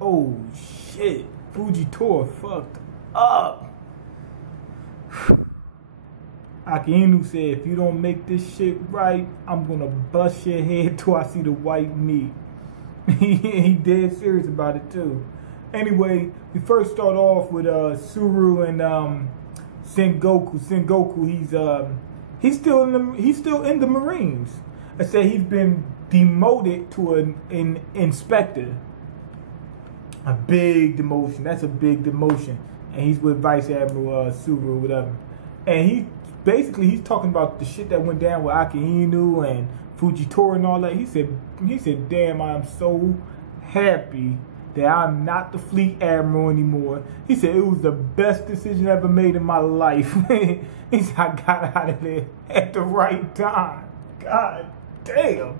Oh shit, Fujitora fucked up. Akainu said, if you don't make this shit right, I'm gonna bust your head till I see the white meat. He dead serious about it too. Anyway, we first start off with Suru and Sengoku. Sengoku, he's still in the Marines. I say he's been demoted to an inspector. A big demotion. That's a big demotion. And he's with Vice Admiral Suru or whatever. And he's talking about the shit that went down with Akainu and Fujitora and all that. He said, damn, I'm so happy that I'm not the fleet admiral anymore. He said it was the best decision ever made in my life. He said I got out of there at the right time. God damn.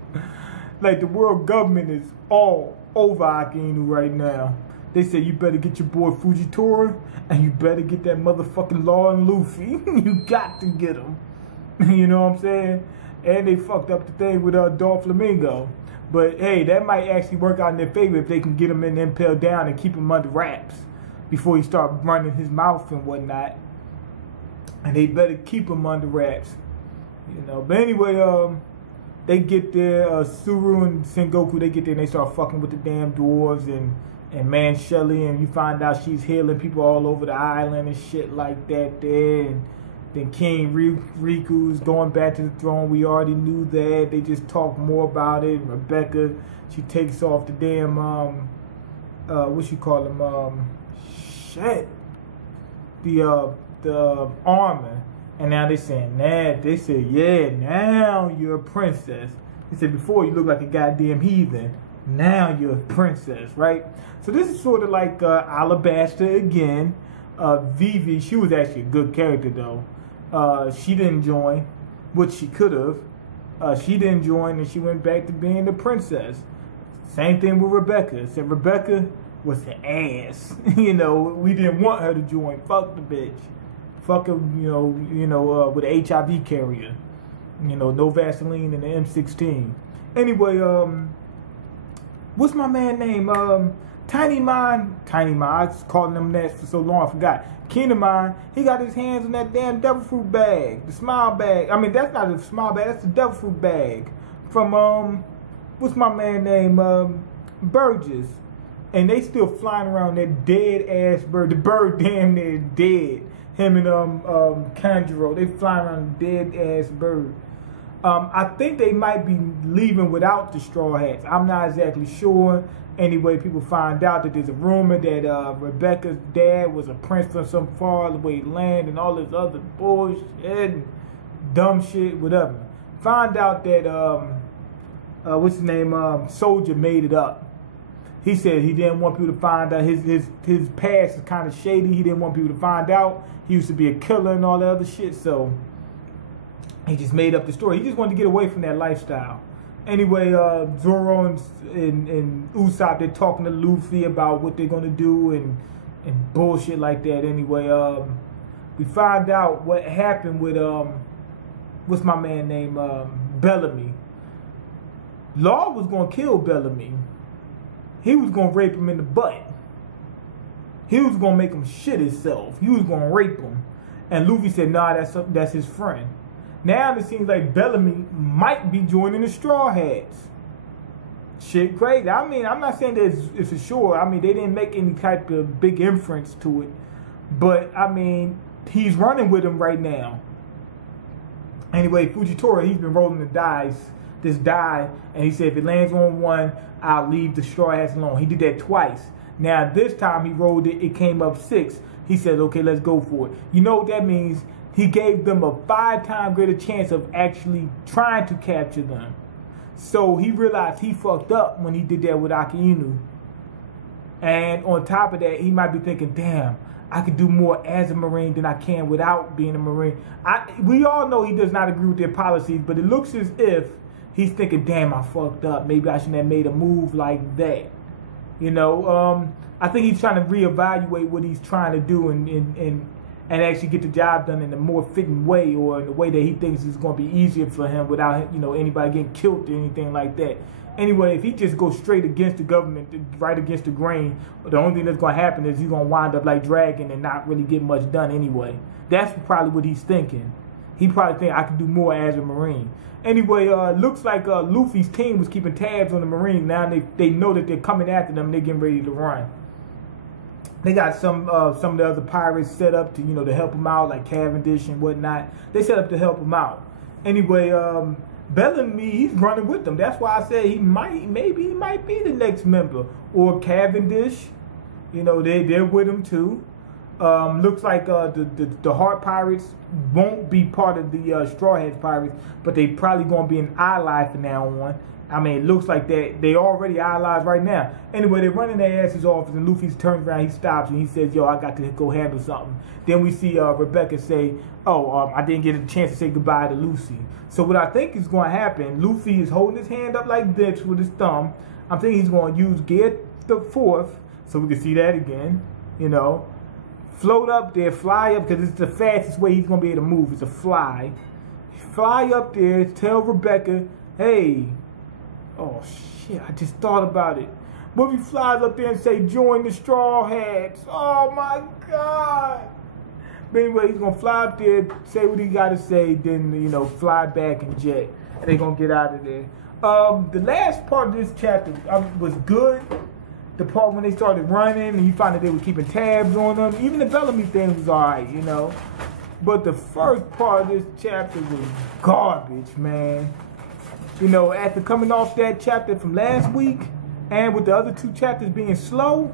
Like the world government is all over Akainu right now. They said you better get your boy Fujitora and you better get that motherfucking Law and Luffy. You got to get him. You know what I'm saying? And they fucked up the thing with Doflamingo. But hey, that might actually work out in their favor if they can get him in impaled down and keep him under wraps before he start running his mouth and whatnot. And they better keep him under wraps. You know. But anyway, they get there, Suru and Sengoku, they get there and they start fucking with the damn dwarves and Man Shelly, and you find out she's healing people all over the island and shit like that there. And then King Riku's going back to the throne. We already knew that. They just talk more about it. Rebecca, she takes off the damn, what you call them, shit. The armor. And now they saying that. They said, yeah, now you're a princess. They said before you look like a goddamn heathen. Now you're a princess, right? So this is sort of like Alabasta again. Vivi, she was actually a good character though. She didn't join, which she could have. She didn't join and she went back to being the princess. Same thing with Rebecca. Said Rebecca was an ass. You know, we didn't want her to join. Fuck the bitch. Fuck her, with an HIV carrier. You know, no Vaseline and the M16. Anyway, what's my man name? TinyMiyn. I was calling him that for so long I forgot. Kinemon, he got his hands on that damn devil fruit bag. The smile bag. I mean, that's not a smile bag, that's the devil fruit bag. From, what's my man name? Burgess. And they still flying around that dead ass bird. The bird damn near dead. Him and Kanjuro, they flying around a dead ass bird. I think they might be leaving without the straw hats. I'm not exactly sure. Anyway, people find out that there's a rumor that Rebecca's dad was a prince from some faraway land and all this other bullshit and dumb shit, whatever. Find out that what's his name? Soldier made it up. He said he didn't want people to find out. His past is kind of shady. He didn't want people to find out. He used to be a killer and all that other shit. So he just made up the story. He just wanted to get away from that lifestyle. Anyway, Zoro and Usopp, they're talking to Luffy about what they're gonna do and bullshit like that. Anyway, we find out what happened with what's my man name? Bellamy. Law was gonna kill Bellamy. He was gonna rape him in the butt. He was gonna make him shit himself. He was gonna rape him. And Luffy said, nah, that's his friend. Now it seems like Bellamy might be joining the Straw Hats. Shit crazy. I mean, I'm not saying that it's for sure. I mean, they didn't make any type of big inference to it. But, I mean, he's running with him right now. Anyway, Fujitora, he's been rolling this die, and he said if it lands on one, I'll leave the Straw Hats alone. He did that twice. Now, this time he rolled it, it came up 6. He said, okay, let's go for it. You know what that means? He gave them a 5-time greater chance of actually trying to capture them. So he realized he fucked up when he did that with Akainu. And on top of that, he might be thinking, damn, I could do more as a Marine than I can without being a Marine. We all know he does not agree with their policies, but it looks as if he's thinking, damn, I fucked up. Maybe I shouldn't have made a move like that. You know, I think he's trying to reevaluate what he's trying to do and actually get the job done in a more fitting way, or in a way that he thinks is going to be easier for him without, you know, anybody getting killed or anything like that. Anyway, if he just goes straight against the government, right against the grain, the only thing that's going to happen is he's going to wind up like Dragon and not really get much done anyway. That's probably what he's thinking. He probably think I can do more as a Marine. Anyway, looks like Luffy's team was keeping tabs on the Marines. Now they know that they're coming after them and they're getting ready to run. They got some of the other pirates set up to, you know, to help them out, like Cavendish and whatnot. They set up to help them out. Anyway, Bellamy, he's running with them. That's why I said maybe he might be the next member. Or Cavendish, you know, they're with him too. Looks like the Heart Pirates won't be part of the Straw Hats Pirates, but they probably gonna be an ally from now on. I mean, it looks like they already allies right now. Anyway, they're running their asses off, and Luffy turns around, he stops, and he says, yo, I got to go handle something. Then we see Rebecca say, oh, I didn't get a chance to say goodbye to Lucy. So what I think is going to happen, Luffy is holding his hand up like this with his thumb. I'm thinking he's going to use Gear the 4th, so we can see that again, you know. Float up there, fly up, because it's the fastest way he's going to be able to move, is to fly. Fly up there, tell Rebecca, hey, oh shit, I just thought about it. Luffy flies up there and say, join the Straw Hats. Oh my God. But anyway, he's gonna fly up there, say what he gotta say, then, you know, fly back and jet. And they're gonna get out of there. The last part of this chapter was good. The part when they started running and you find that they were keeping tabs on them. Even the Bellamy thing was alright, you know. But the first part of this chapter was garbage, man. You know, after coming off that chapter from last week, and with the other two chapters being slow,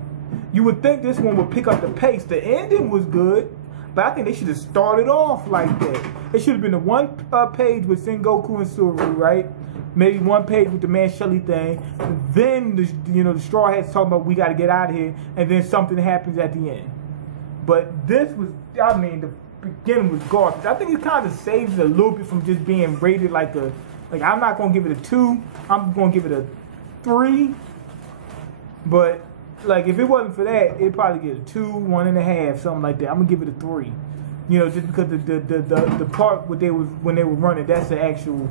you would think this one would pick up the pace. The ending was good, but I think they should have started off like that. It should have been the one page with Sengoku and Suru, right? Maybe one page with the Man Shelley thing. Then, the Straw Hats talking about we got to get out of here, and then something happens at the end. But this was, I mean, the beginning was garbage. I think it kind of saves it a little bit from just being rated like a, I'm not going to give it a 2. I'm going to give it a 3. But, like, if it wasn't for that, it'd probably get a 2, 1.5, something like that. I'm going to give it a 3. You know, just because the part when they were running, that's the actual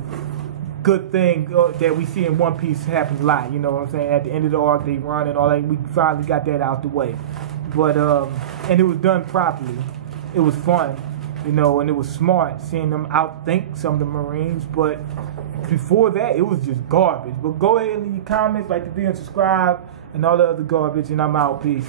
good thing that we see in One Piece happens a lot. You know what I'm saying? At the end of the arc, they run and all that. We finally got that out the way. But, and it was done properly. It was fun. You know, and it was smart seeing them outthink some of the Marines. But before that, it was just garbage. But go ahead and leave your comments, like the video, and subscribe, and all the other garbage, and I'm out. Peace.